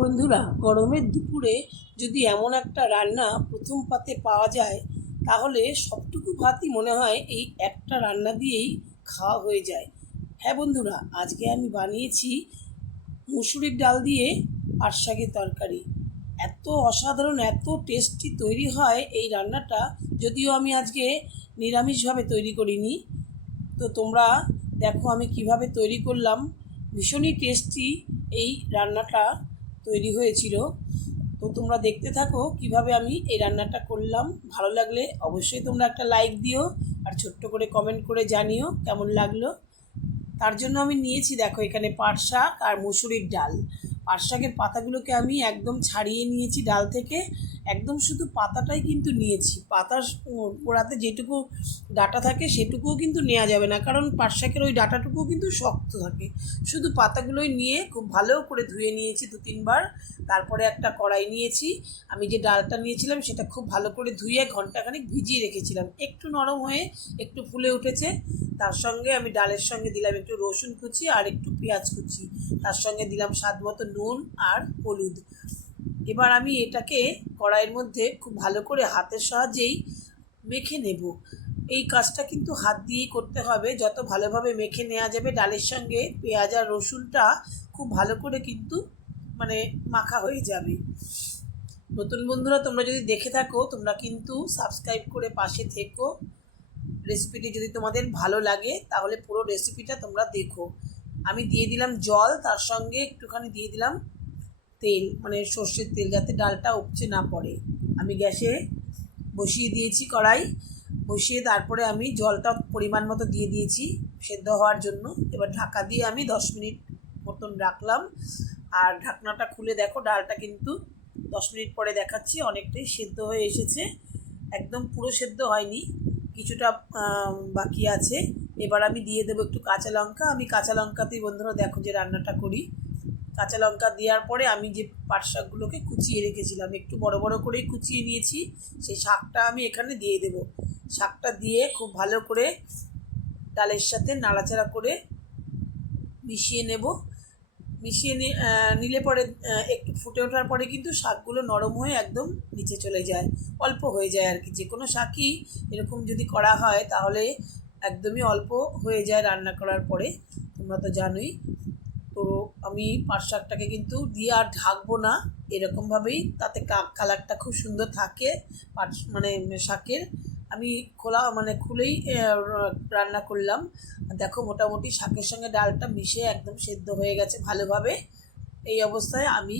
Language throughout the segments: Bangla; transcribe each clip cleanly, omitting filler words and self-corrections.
বন্ধুরা, গরমের দুপুরে যদি এমন একটা রান্না প্রথম পাতে পাওয়া যায় তাহলে সবটুকু ভাতই মনে হয় এই একটা রান্না দিয়েই খাওয়া হয়ে যায়। হ্যাঁ বন্ধুরা, আজকে আমি বানিয়েছি মুসুরির ডাল দিয়ে পাট শাকের তরকারি। এত অসাধারণ, এত টেস্টি তৈরি হয় এই রান্নাটা। যদিও আমি আজকে নিরামিষভাবে তৈরি করিনি, তো তোমরা দেখো আমি কিভাবে তৈরি করলাম। ভীষণই টেস্টি এই রান্নাটা তৈরি হয়েছিল। তো তোমরা দেখতে থাকো কিভাবে আমি এই রান্নাটা করলাম। ভালো লাগলে অবশ্যই তোমরা একটা লাইক দিও আর ছোট্ট করে কমেন্ট করে জানিও কেমন লাগলো। তার জন্য আমি নিয়েছি, দেখো এখানে পাট শাক আর মুসুরির ডাল। পাট শাকের পাতাগুলোকে আমি একদম ছাড়িয়ে নিয়েছি ডাল থেকে, একদম শুধু পাতাটাই কিন্তু নিয়েছি। পাতার গোড়াতে যেটুকু ডাঁটা থাকে সেটুকুও কিন্তু নেওয়া যাবে না, কারণ পাট শাকের ওই ডাঁটাটুকুও কিন্তু শক্ত থাকে। শুধু পাতাগুলোই নিয়ে খুব ভালো করে ধুয়ে নিয়েছি 2-3 বার। তারপরে একটা কড়াই নিয়েছি, আমি যে ডালটা নিয়েছিলাম সেটা খুব ভালো করে ধুয়ে ঘন্টাখানেক ভিজিয়ে রেখেছিলাম। একটু নরম হয়ে একটু ফুলে উঠেছে। তার সঙ্গে আমি ডালের সঙ্গে দিলাম একটু রসুন কুচি আর একটু পেঁয়াজ কুচি, তার সঙ্গে দিলাম স্বাদ মতো নুন আর হলুদ। এবার আমি এটাকে কড়াইয়ের মধ্যে খুব ভালো করে হাতের সাহায্যেই মেখে নেব। এই কাজটা কিন্তু হাত দিয়েই করতে হবে। যত ভালোভাবে মেখে নেওয়া যাবে ডালের সঙ্গে পেঁয়াজ আর রসুনটা খুব ভালো করে কিন্তু মাখা হয়ে যাবে। নতুন বন্ধুরা, তোমরা যদি দেখে থাকো তোমরা কিন্তু সাবস্ক্রাইব করে পাশে থেকো। রেসিপিটি যদি তোমাদের ভালো লাগে তাহলে পুরো রেসিপিটা তোমরা দেখো। আমি দিয়ে দিলাম জল, তার সঙ্গে একটুখানি দিয়ে দিলাম তেল, সর্ষের তেল, যাতে ডালটা উপচে না পড়ে। আমি গ্যাসে বসিয়ে দিয়েছি কড়াই, বসিয়ে তারপরে আমি জলটা পরিমাণ মতো দিয়ে দিয়েছি সেদ্ধ হওয়ার জন্য। এবার ঢাকা দিয়ে আমি 10 মিনিট মতন রাখলাম। আর ঢাকনাটা খুলে দেখো ডালটা কিন্তু 10 মিনিট পরে দেখাচ্ছি অনেকটাই সেদ্ধ হয়ে এসেছে। একদম পুরো সেদ্ধ হয়নি, কিছুটা বাকি আছে। এবার আমি দিয়ে দেবো একটু কাঁচা লঙ্কা। আমি কাঁচা লঙ্কাতেই বন্ধুরা দেখো যে রান্নাটা করি। কাঁচা লঙ্কা দেওয়ার পরে আমি যে পাট শাকগুলোকে কুচিয়ে রেখেছিলাম, একটু বড় বড় করেই কুচিয়ে নিয়েছি, সেই শাকটা আমি এখানে দিয়ে দেব। শাকটা দিয়ে খুব ভালো করে ডালের সাথে নাড়াচাড়া করে মিশিয়ে নেব। মিশিয়ে নিলে পরে একটু ফুটে ওঠার পরে কিন্তু শাকগুলো নরম হয়ে একদম নিচে চলে যায়, অল্প হয়ে যায় আর কি। যে কোনো শাকই এরকম যদি করা হয় তাহলে একদমই অল্প হয়ে যায় রান্না করার পরে, তোমরা তো জানোই। তো আমি পাট শাকটাকে কিন্তু দিয়ে আর ঢাকবো না, এরকমভাবেই, তাতে কালারটা খুব সুন্দর থাকে পাট শাকের। আমি খুলেই রান্না করলাম। দেখো মোটামুটি শাকের সঙ্গে ডালটা মিশে একদম সেদ্ধ হয়ে গেছে ভালোভাবে। এই অবস্থায় আমি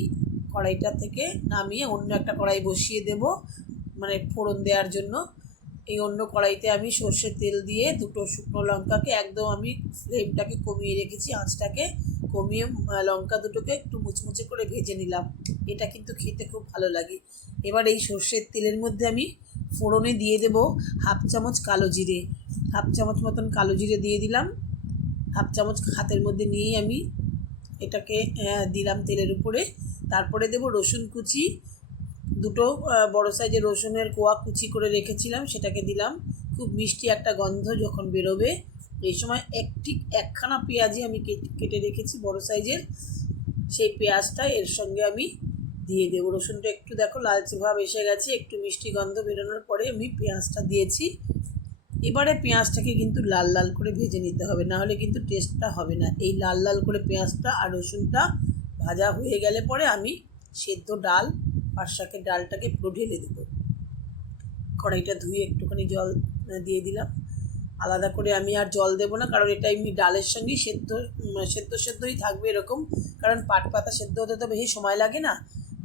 কড়াইটা থেকে নামিয়ে অন্য একটা কড়াই বসিয়ে দেব ফোড়ন দেওয়ার জন্য। এই অন্য কড়াইতে আমি সর্ষের তেল দিয়ে 2টো শুকনো লঙ্কাকে একদম আমি ফ্লেমটাকে কমিয়ে রেখেছি, আঁচটাকে কমিয়ে লঙ্কা দুটোকে একটু মুচমুচে করে ভেজে নিলাম। এটা কিন্তু খেতে খুব ভালো লাগে। এবার এই সর্ষের তেলের মধ্যে আমি ফোড়নে দিয়ে দেব 1/2 চামচ কালো জিরে, 1/2 চামচ মতন কালো জিরে দিয়ে দিলাম। 1/2 চামচ হাতের মধ্যে নিয়েই আমি এটাকে দিলাম তেলের উপরে। তারপরে দেব রসুন কুচি, 2টো বড় সাইজের রসুনের কোয়া কুচি করে রেখেছিলাম, সেটাকে দিলাম। খুব মিষ্টি একটা গন্ধ যখন বেরোবে, এই সময় একখানা পেঁয়াজই আমি কেটে রেখেছি বড় সাইজের, সেই পেঁয়াজটা এর সঙ্গে আমি দিয়ে দেবো। রসুনটা একটু দেখো লালচে ভাব এসে গেছে, একটু মিষ্টি গন্ধ বেরোনোর পরে আমি পেঁয়াজটা দিয়েছি। এবারে পেঁয়াজটাকে কিন্তু লাল লাল করে ভেজে নিতে হবে, নাহলে কিন্তু টেস্টটা হবে না। এই লাল লাল করে পেঁয়াজটা আর রসুনটা ভাজা হয়ে গেলে পরে আমি সেদ্ধ ডাল, পাট শাকের ডালটাকে পুরো ঢেলে দেবো। কড়াইটা ধুয়ে একটুখানি জল দিয়ে দিলাম। আলাদা করে আমি আর জল দেবো না, কারণ এটা এমনি ডালের সঙ্গেই সেদ্ধই থাকবে এরকম, কারণ পাট পাতা সেদ্ধ হতে তো বেশি সময় লাগে না,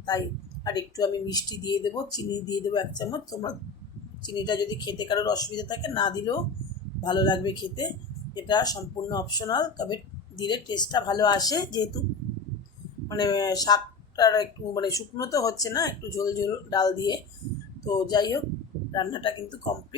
তাই। আর একটু আমি মিষ্টি দিয়ে দেবো, চিনি দিয়ে দেবো 1 চামচ। তোমরা চিনিটা যদি খেতে কারোর অসুবিধা থাকে না দিলেও ভালো লাগবে খেতে, এটা সম্পূর্ণ অপশনাল, তবে দিলে টেস্টটা ভালো আসে। যেহেতু শাকটার একটু শুকনো তো হচ্ছে না, একটু ঝোল ঝোল ডাল দিয়ে। তো যাই হোক, রান্নাটা কিন্তু কমপ্লিট।